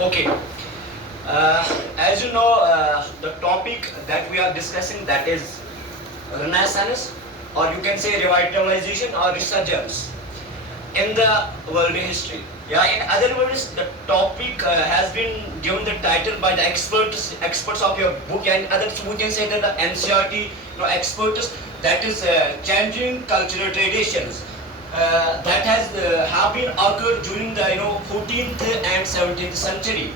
Okay. As you know, the topic that we are discussing, that is Renaissance, or you can say revitalization or resurgence in the world history. Yeah, in other words, the topic has been given the title by the experts of your book, and others we can say that the NCRT experts, that is changing cultural traditions that has have been occurred during the 14th and 17th century.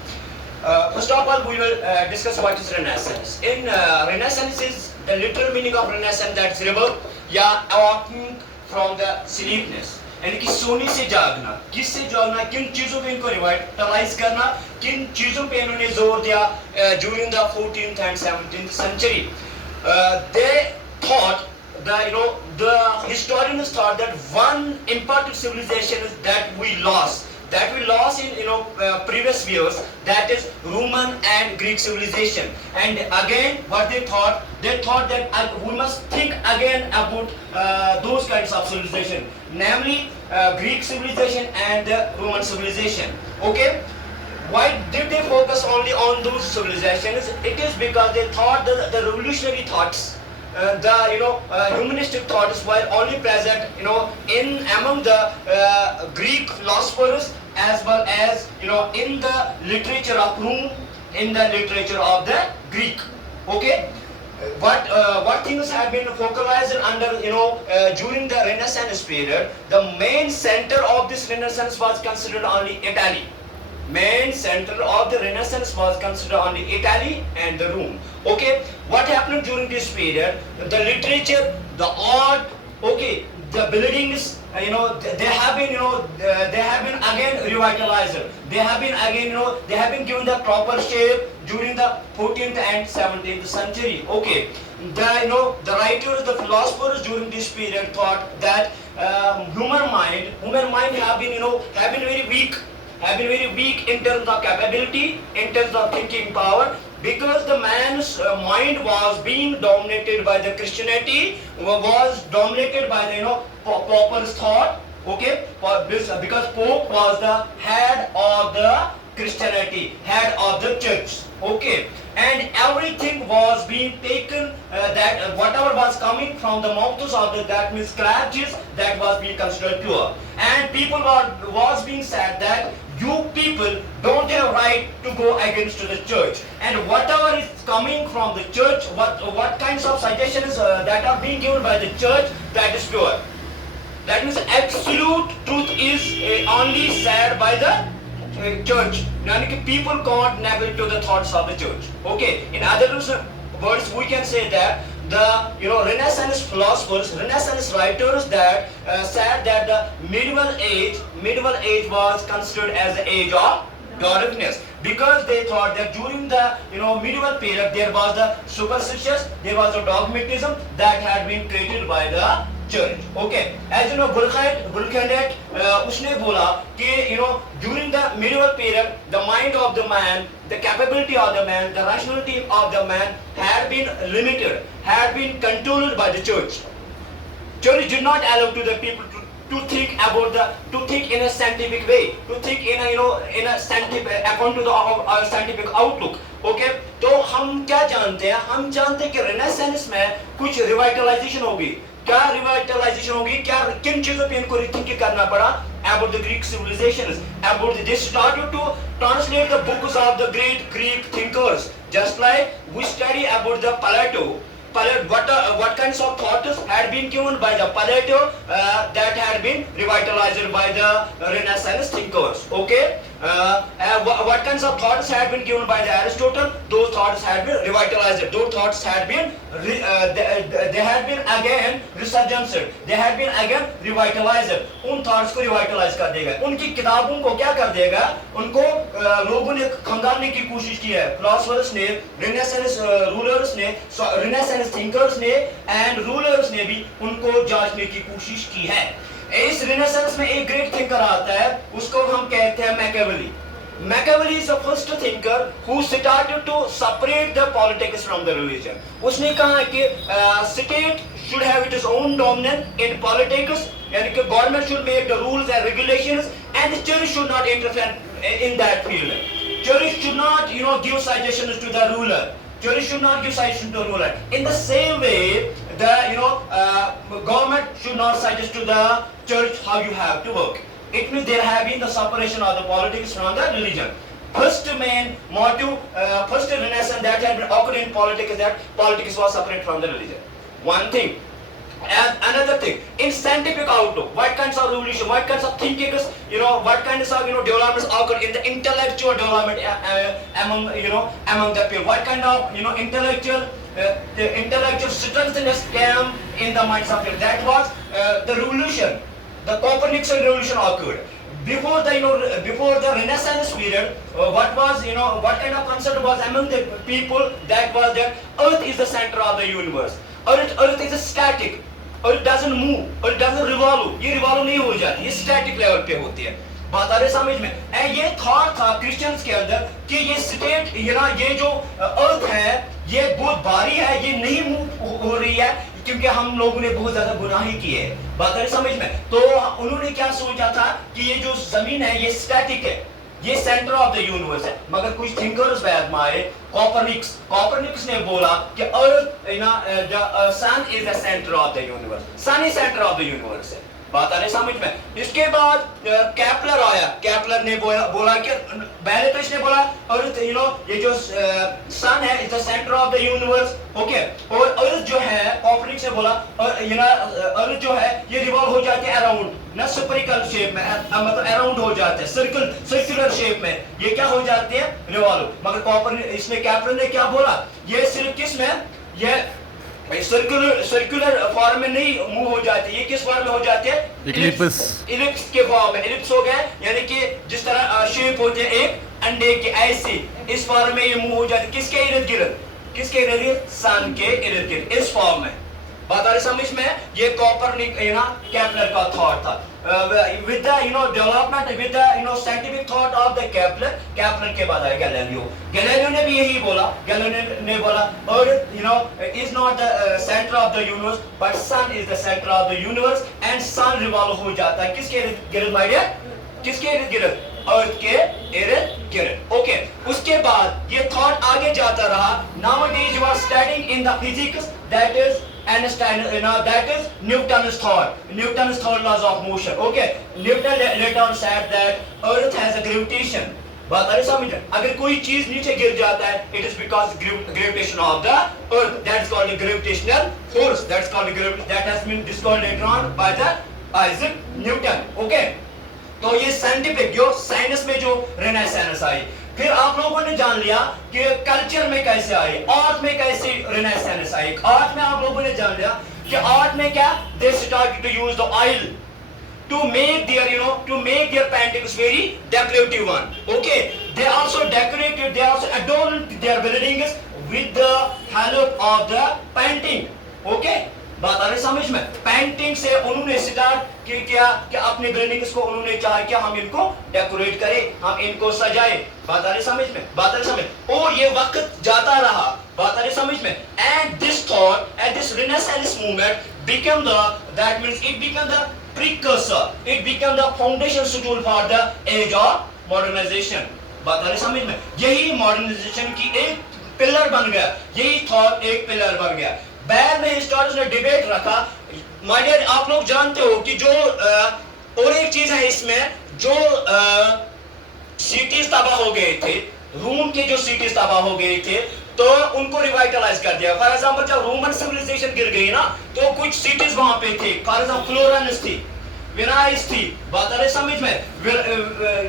First of all, we will discuss what is Renaissance. In Renaissance is the literal meaning of Renaissance, that's rebirth, या awakening from the sleepness. यानी कि सोने से जागना, किससे जागना, किन चीजों पे इनको रिवाइटलाइज करना, किन चीजों पे इन्होंने जोर दिया during the 14th and 17th century. They thought the historians thought that one important civilization is that we lost in previous years, that is Roman and Greek civilization. And again what they thought that we must think again about those kinds of civilization, namely Greek civilization and the Roman civilization. Okay, why did they focus only on those civilizations? It is because they thought that the revolutionary thoughts, humanistic thoughts were only present in among the Greek philosophers, as well as in the literature of Rome, in the literature of the Greek. Okay, what things have been focalized under during the Renaissance period. The main center of this Renaissance was considered only Italy. Main center of the Renaissance was considered only Italy and the Rome. Okay, what happened during this period? The literature, the art, okay, the buildings, they have been again revitalized. They have been again, they have been given the proper shape during the 14th and 17th century. Okay, the writers, the philosophers during this period thought that human mind have been very weak. Have been very weak in terms of capability, in terms of thinking power, because the man's mind was being dominated by the Christianity, was dominated by the Pope's thought. Okay, because Pope was the head of the Christianity, head of the church. Okay, and everything was being taken, that whatever was coming from the mouths of that means scratches, that was being considered pure, and people was being said that you people don't have right to go against the church, and whatever is coming from the church, what kinds of suggestions that are being given by the church, that is pure. That means absolute truth is only said by the church. People can't navigate to the thoughts of the church. Okay, in other words, we can say that the Renaissance philosophers, Renaissance writers, that said that the medieval age was considered as the age of darkness, because they thought that during the medieval period there was the superstitious, there was the dogmatism that had been created by the church. Okay, as you know, Vulcanet उसने बोला कि during the medieval period the mind of the man, the capability of the man, the rationality of the man had been limited, had been controlled by the church. Church did not allow to the people to think in a scientific way, to think in a scientific according to the scientific outlook. Okay, तो हम क्या जानते हैं? हम जानते हैं कि Renaissance में कुछ revitalization होगी. क्या रिवाइटलाइजेशन होगी, क्या किन चीजों पे इनको रिथिंक करना पड़ा? About the Greek civilizations, they started to translate the books of the great Greek thinkers, just like we study about the Plato. What kinds of thoughts had been given by the Plato that had been revitalized by the Renaissance thinkers. Okay, what kinds of thoughts had been given by the Aristotle? Those thoughts had been revitalized. Those thoughts had been they had been again resurgence. They had been again revitalized. उन thoughts को revitalize कर देगा. उनकी किताबों को क्या कर देगा? उनको लोगों ने खंगालने की कोशिश की है. Philosophers ने, Renaissance rulers ने, Renaissance thinkers ने and rulers ने भी उनको जांचने की कोशिश की है. इस Renaissance में एक great thinker आता है, उसको हम कहते हैं Machiavelli. Machiavelli is the first thinker who started to separate the politics from the religion. उसने कहा कि state should have its own dominance in politics, यानी कि government should make the rules and regulations, and the church should not interfere in that field. Tourists should not, give suggestions to the ruler. Tourists should not give suggestions to the ruler. In the same way, the government should not suggest to the church how you have to work. It means there have been the separation of the politics from the religion. First main motive, first renaissance that had occurred in politics is that politics was separate from the religion. One thing. And another thing, in scientific outlook, what kinds of revolution, what kinds of thinking is, what kinds of developments occur in the intellectual development among the people, what kind of intellectual the intellectual strengthness came in the minds of people. That was the revolution, the Copernican revolution occurred. Before the Renaissance period, what kind of concept was among the people, that was that Earth is the center of the universe. Earth is static. और it doesn't move, और it doesn't revolve. ये revolve नहीं हो जाती, ये static level पे होती है. बात आ रही समझ में? ये thought था Christians के अंदर कि ये state, ये जो earth है, ये बहुत भारी है, ये नहीं move हो रही है, क्योंकि हम लोगों ने बहुत ज्यादा गुनाही किए है. बात आ रही समझ में? तो उन्होंने क्या सोचा था कि ये जो जमीन है, ये static है. ये सेंटर ऑफ द यूनिवर्स है. मगर कुछ थिंकर्स बाद में आए, कॉपरनिकस ने बोला कि earth sun is the centre of the universe. Sun is centre of the universe है. बात आ रही समझ में? इसके बाद केपलर आया. केपलर ने बोला कि पहले तो इसने बोला अर्थ ये जो सन है is the centre of the universe. Okay. और अर्थ जो है, कॉपरनिकस ने बोला अर्थ जो है ये रिवॉल्व हो जाती है अराउंड, ना स्फेरिकल शेप में, मतलब अराउंड हो जाते हैं, सर्कुलर शेप में ये क्या हो जाती है, रिवॉल्व. मगर इसमें केपलर ने क्या बोला, ये सिर्फ किस में, ये सर्कुलर फॉर्म में नहीं मूव हो जाती, ये किस फॉर्म में हो जाती है, इलिप्स के फॉर्म में. इलिप्स हो गया यानी कि जिस तरह शेप होती है एक अंडे की, ऐसी इस फॉर्म में ये मूव हो जाती है. किसके इर्द गिर्द, सन के इर्द गिर्द, इस फॉर्म में. बात आ रही समझ में? ये कॉपरनिक केपलर का थॉट था. with the development, with the scientific thought of the Kepler के बाद आया गैलीलियो ने भी यही बोला. गैलीलियो ने बोला Earth is not the center of the universe but sun is the center of the universe and sun revolve हो जाता है किसके इर्द गिर्द, my dear? किसके इर्द गिर्द? अर्थ के इर्द गिर्द. ओके. उसके बाद ये थॉट आगे जाता रहा. Nowadays you are studying in the physics, that is Einstein, that is Newton's thought. Newton's thought laws of motion. Okay. Newton later on said that Earth has a gravitation. बात आ रही समझ? अगर कोई चीज नीचे गिर जाता है, it is because gravitation of the Earth. That's called the gravitational force. That has been discovered later on by the Isaac Newton. Okay. तो ये साइंटिफिक जो साइंस में जो रेनेसांस आई, फिर आप लोगों ने जान लिया कि कल्चर में कैसे आई, आर्ट में कैसे रेनेसांस आई. आर्ट में आप लोगों ने जान लिया कि आर्ट में क्या, they started to use the oil to make their paintings very decorative one. Okay. They also decorated, they also adorned their buildings with the help of the painting. Okay. बात आ रही समझ में? पेंटिंग से उन्होंने start किया कि अपने buildings को उन्होंने चाहा कि हम इनको डेकोरेट करें, हम इनको सजाएं. बात आ रही समझ में? बात आ रही समझ? और ये वक्त जाता रहा. बात आ रही समझ में? And this thought and this Renaissance movement became the precursor. It became the foundation stone for the age of modernization. बात आ रही समझ में? यही मॉडर्नाइजेशन की एक पिलर बन गया. यही थॉट एक पिलर बन गया. बाद में हिस्टोरियंस ने डिबेट रखा. माय डियर, आप लोग जानते हो कि जो और एक चीज है इसमें, जो सिटीज तबाह हो गए थे, रोम के जो सिटीज तबाह हो गए थे, तो उनको रिवाइटलाइज कर दिया. फॉर एग्जांपल जब रोमन सिविलाइजेशन गिर गई ना, तो कुछ सिटीज वहां पे थे. फॉर एग्जांपल फ्लोरेंस थी, विनाइस थी. बात आ रही समझ में?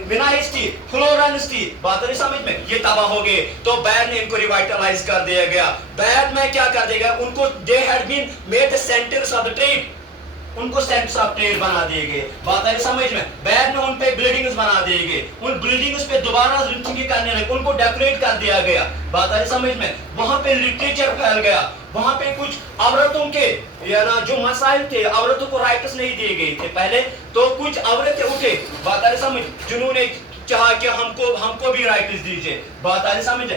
विनाइस थी, फ्लोरेंस थी. बात आ रही समझ में? ये तबाह हो गए. तो बाद में इनको रिवाइटलाइज कर दिया गया. बाद में क्या कर दिया गया उनको, they had been made the centres of the trade. उनको सेंटर्स ऑफ ट्रेड बना दिए गए. बात आ रही समझ में? बाद में उन पे बिल्डिंग्स बना दिए गए. उन बिल्डिंग्स पे दोबारा रिथिंकिंग करने लगे, उनको डेकोरेट कर दिया गया. बात आ रही समझ में? वहां पे लिटरेचर फैल गया. वहां पे कुछ औरतों के जो मसाइल थे, औरतों को राइट्स नहीं दिए गए थे पहले, तो कुछ औरतें उठे. बात आ रही समझ? जिन्होंने चाहा कि हमको भी राइट्स दीजिए. बात आ रही समझ?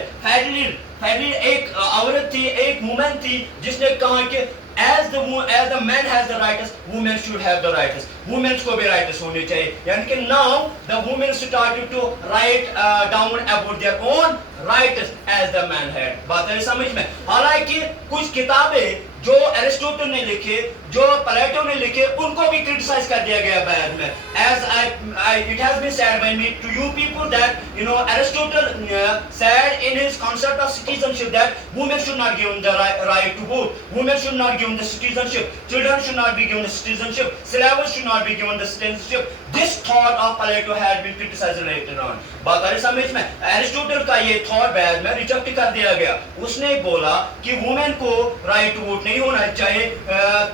फैडलिन एक औरत थी, एक वुमन थी, जिसने कहा कि as the man has the rights, women should have the rights. Women को भी rights होने चाहिए. यानी कि now the women started to write down about their own rights as the man had. बात है समझ में. हालांकि कुछ किताबें जो एरिस्टोटल ने लिखे, जो प्लेटो ने लिखे, उनको भी क्रिटिसाइज कर दिया गया बाद में. As it has been said by me to you people that Aristotle said in his concept of citizenship that women should not given the right to vote, women should not given the citizenship, children should not be given the citizenship, slaves should not be given the citizenship. This thought of Plato had been criticized later on. बात आ रही समझ में. Aristotle का ये thought बाद में reject कर दिया गया. उसने बोला कि वुमेन को राइट टू वोट नहीं होना चाहिए,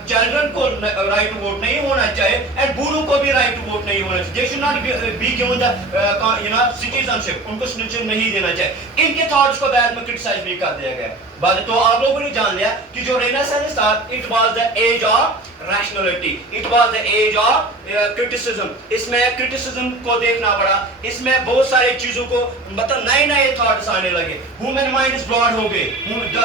चिल्ड्रन को राइट टू वोट नहीं होना चाहिए, एंड बूढ़ों को भी राइट टू वोट नहीं होना चाहिए. They should not be given the citizenship, उनको सिटीजनशिप नहीं देना चाहिए. इनके थॉट्स को बाद में क्रिटिसाइज भी कर दिया गया. बात तो आप लोगों ने जान लिया कि जो रेनेसांस था, it was the age of rationality, it was the age of criticism. इसमें क्रिटिसिज्म को देखना पड़ा, इसमें बहुत सारी चीजों को मतलब नए नए थॉट्स आने लगे. ह्यूमन माइंड इज ब्रॉड हो गए.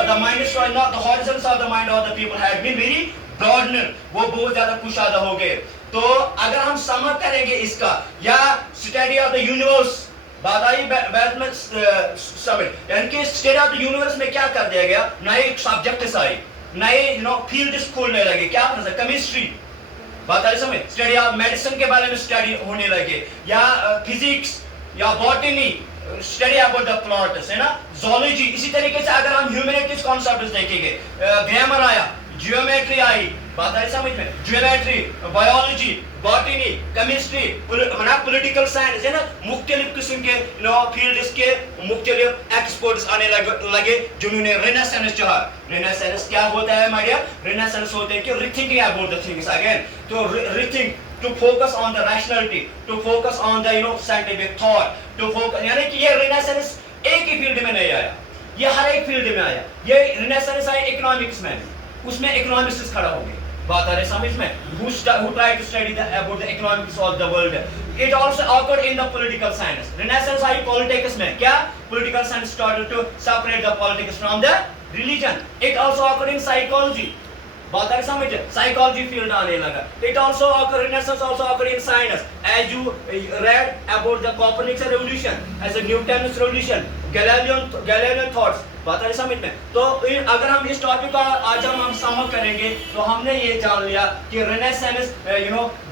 The mind is not the horizons of the mind of the people had been very broader. वो बहुत ज्यादा कुशादा हो गए. तो अगर हम समझ करेंगे इसका या स्टडी ऑफ द यूनिवर्स, बात आई बैठ में समझ, यानी कि स्टडी ऑफ द यूनिवर्स में क्या कर दिया गया, नए सब्जेक्ट्स आए, नए फील्ड्स खोलने लगे. क्या केमिस्ट्री, बात आई समझ, स्टडी ऑफ मेडिसिन के बारे में स्टडी होने लगे, या फिजिक्स या botany, study about the plants, है ना, जूलॉजी. इसी तरीके से अगर हम ह्यूमैनिटीज कॉन्सेप्ट्स देखेंगे, ग्रामर आया, जियोमेट्री आई, बात आई समझ में, geometry, biology, botany, chemistry, political science, है ना, मुख्तलिफ किस्म के फील्ड्स के मुख्तलिफ एक्सपर्ट्स आने लगे जिन्होंने रेनेसांस चाहा. रेनेसांस क्या होता है माय डियर? रेनेसांस होता है कि rethinking about the things again, तो rethink, to focus on the rationality, to focus on the scientific thought, to focus, यानी कि ये रेनेसांस एक ही फील्ड में नहीं आया, ये हर एक फील्ड में आया. ये रेनेसांस आया इकोनॉमिक्स में, उसमें इकोनॉमिक्स खड़ा हो गए. बात आ रही समझ में, who tried to study about the economics of the world. It also occurred in the political science. Renaissance I politics में, क्या political science started to separate the politics from the religion. It also occurred in psychology. बात आ रही समझ, psychology field आने लगा. It also occurred, Renaissance also occurred in science, as you read about the Copernican revolution, as a Newton's revolution, Galilean thoughts. बात आ रही समझ में. तो अगर हम इस टॉपिक का आज हम समझ करेंगे तो हमने ये जान लिया कि Renaissance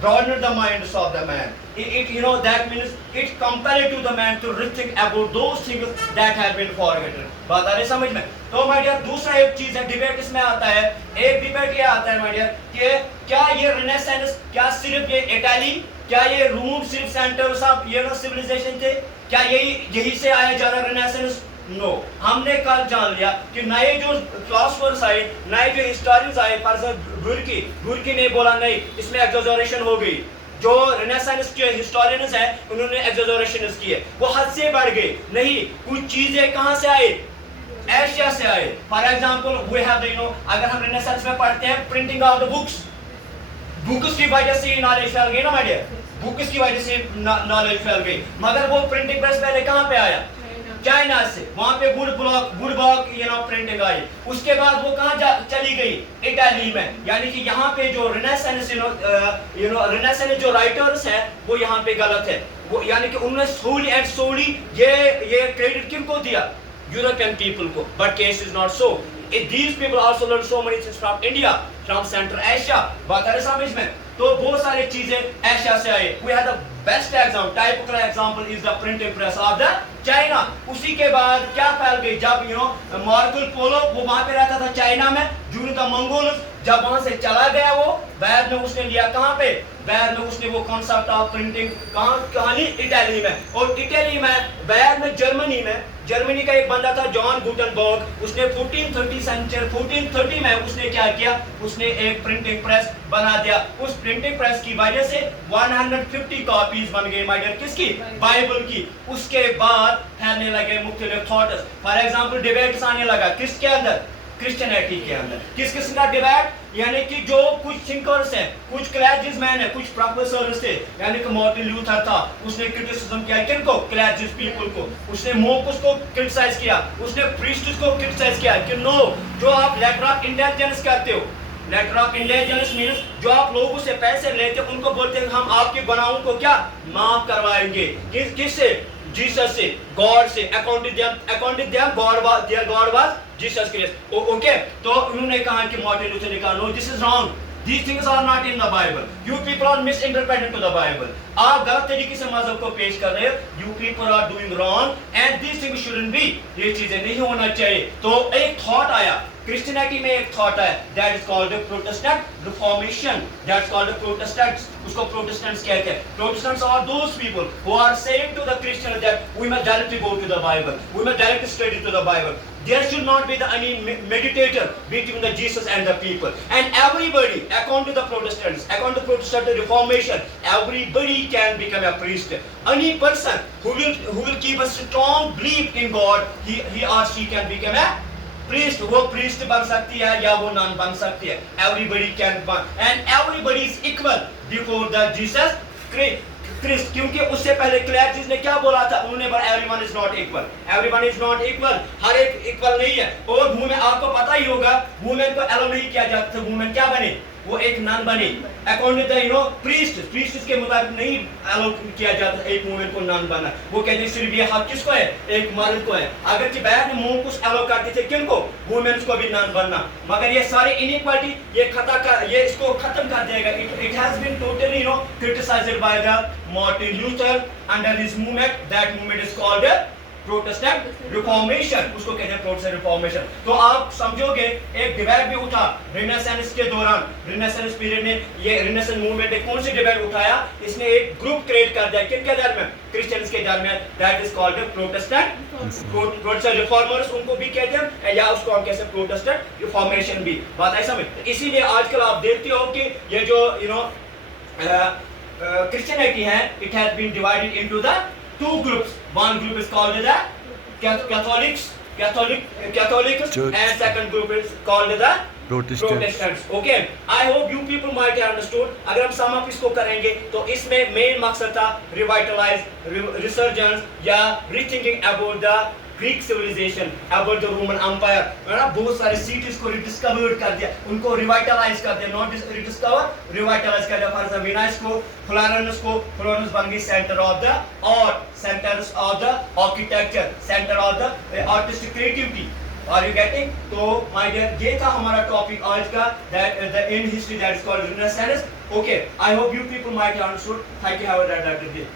broadened the minds of the man. It that means it compelled to the man to rethink about those things that had been forgotten. बात आ रही समझ में. तो माय डियर दूसरा एक चीज है, डिबेट इसमें आता है. एक डिबेट ये आता है माय डियर कि क्या ये Renaissance, क्या सिर्फ ये इटाली, क्या ये रोम सिर्फ सेंटर्स ऑफ सिविलाइजेशन थे, क्या यही से आया जा रहा Renaissance? नो. हमने कल जान लिया कि नए जो फिलोसोफर्स आए, नए जो हिस्टोरियंस आए, फॉर एग्जांपल बुर्की ने बोला नहीं, इसमें एक्सैजरेशन हो गई. जो रेनेसांस के हिस्टोरियंस हैं उन्होंने एक्सैजरेशंस किए, वो हद से बढ़ गए. नहीं, कुछ चीजें कहां से आए? एशिया से आए. फॉर एग्जांपल वी हैव अगर हम रेनेसांस में पढ़ते हैं प्रिंटिंग ऑफ द बुक्स की वजह से नॉलेज फैल गई ना माय डियर, बुक्स की वजह से नॉलेज फैल गई. मगर वो प्रिंटिंग प्रेस पहले कहां पे आया? चाइना से. वहां पे वुड ब्लॉक प्रिंटिंग आई. उसके बाद वो कहां चली गई? इटाली में. यानी कि यहाँ पे जो रेनेसांस रेनेसांस जो राइटर्स हैं वो यहाँ पे गलत है. वो यानी कि उन्होंने सोली ये क्रेडिट किनको दिया? यूरोपियन पीपल को. But case is not so. These people also learn so many things from India, from Central Asia. बात आ रही समझ में. तो बहुत सारी चीजें एशिया से आई. We have the best example, typical example is the printing press of the China. उसी के बाद क्या फैल गई? जब मार्को पोलो वो वहां पे रहता था चाइना में, ड्यूरिंग द मंगोल्स, जब वहां से चला गया वो, बाद में उसने लिया कहां पे? बाद में उसने वो कॉन्सेप्ट ऑफ प्रिंटिंग कहां ली? इटली में. और इटली में बाद में जर्मनी का एक बंदा था जॉन गुटेनबर्ग, उसने 1430 में उसने क्या किया? उसने एक प्रिंटिंग प्रेस बना दिया. उस प्रिंटिंग प्रेस की वजह से 150 कॉपीज बन गई माय डियर. किसकी? बाइबल की. उसके बाद फैलने लगे मुख्तलिफ थॉट्स. फॉर एग्जांपल डिबेट्स आने लगा. किसके अंदर? क्रिश्चियनिटी के अंदर. किस किस्म का डिबेट? यानी कि जो कुछ थिंकर्स हैं, कुछ क्लैरिजिस्मैन है, कुछ प्रोफेसर्स थे, यानी कि मार्टिन लूथर था, उसने क्रिटिसिज्म किया. किनको? क्लैरिजिस्ट पीपल को. उसने मोकस को क्रिटिसाइज किया, उसने प्रीस्ट्स को क्रिटिसाइज किया कि नो, जो आप लेटर ऑफ इंटेलिजेंस करते हो, लेटर ऑफ इंडिजेंस मीन्स जो आप लोगों से पैसे लेते हैं उनको बोलते हैं हम आपके गुनाहों को क्या माफ करवाएंगे। किससे? जीसस से, गॉड से। According them God was Jesus Christ. Okay, तो उन्होंने कहा कि मार्टिन लूथर ने कहा no this is wrong, these things are not in the Bible, you people are misinterpreting to the Bible। आप गलत तरीके से मजहब को पेश कर रहे हो, you people are doing wrong and these things shouldn't be, ये चीजें नहीं होना चाहिए। तो एक थॉट आया क्रिश्चियनिटी में, एक थॉट है that is called the Protestant Reformation, that's called the Protestants, उसको प्रोटेस्टेंट्स कहते हैं। Protestants are those people who are saying to the Christians that we must directly go to the Bible, we must directly study to the Bible, there should not be any mediator between the Jesus and the people, and everybody according to the Protestants, according to Protestant Reformation, everybody can become a priest। Any person who will keep a strong belief in God, he or she can become a priest। वो priest बन सकती है या वो non बन सकती है। Everybody can become, and everybody is equal before the Jesus Christ। क्योंकि उससे पहले क्लैरिटीज ने क्या बोला था? उन्होंने बोला everyone is not equal, everyone is not equal, हर एक इक्वल नहीं है। और वुमेन, आपको पता ही होगा वुमेन को अलाउ नहीं किया जाता, वुमेन क्या बने? वो एक नन बनी। According to you know priest के मुताबिक नहीं अलाउ किया जाता एक वुमेन को नन बना। वो कहते हैं सिर्फ ये हक किसको है? एक मर्द को है। अगर कि बैठ में मुंह कुछ अलाउ करते थे किनको? वुमेन्स को भी नन बनना। मगर ये सारी इनइक्वालिटी ये इसको खत्म कर देगा। It has been totally you know criticised by the Martin Luther under his movement. That movement is called Protestant Reformation, उसको कहते हैं प्रोटेस्टेंट रिफॉर्मेशन। तो आप समझोगे एक डिबेट भी उठा रिनेसेंस के दौरान, रिनेसेंस पीरियड में ये रिनेसेंस मूवमेंट ने कौन सी डिबेट उठाया? इसने एक ग्रुप क्रिएट कर दिया किनके दरमियान? क्रिश्चियंस के दरमियान। That is called Protestant reformers उनको भी कहते हैं, या उसको हम कहते हैं प्रोटेस्टेंट रिफॉर्मेशन भी। बात है समझ? इसीलिए आजकल आप देखते हो कि ये जो यू नो Christianity है, it has been divided into the two groups. One group is called the Catholics, and second group is called the Protestants। Okay, I hope you people might have understood। अगर हम sum up इसको करेंगे तो इसमें main मकसद था revitalise, resurgence या rethinking about the Greek civilisation, about the Roman Empire, है ना। बहुत सारे सिटीज को रिडिस्कवर कर दिया, उनको रिवाइटलाइज कर दिया, नॉट रिडिस्कवर, रिवाइटलाइज कर दिया। फॉर एग्जांपल विनाइस को फ्लोरेंस बन गई centre of the art, centre of the architecture, centre of the artistic creativity. Are you getting? तो my dear, ये था हमारा टॉपिक आज का, that the in history that is called Renaissance। Okay, I hope you people might have understood। Thank you, have a good day।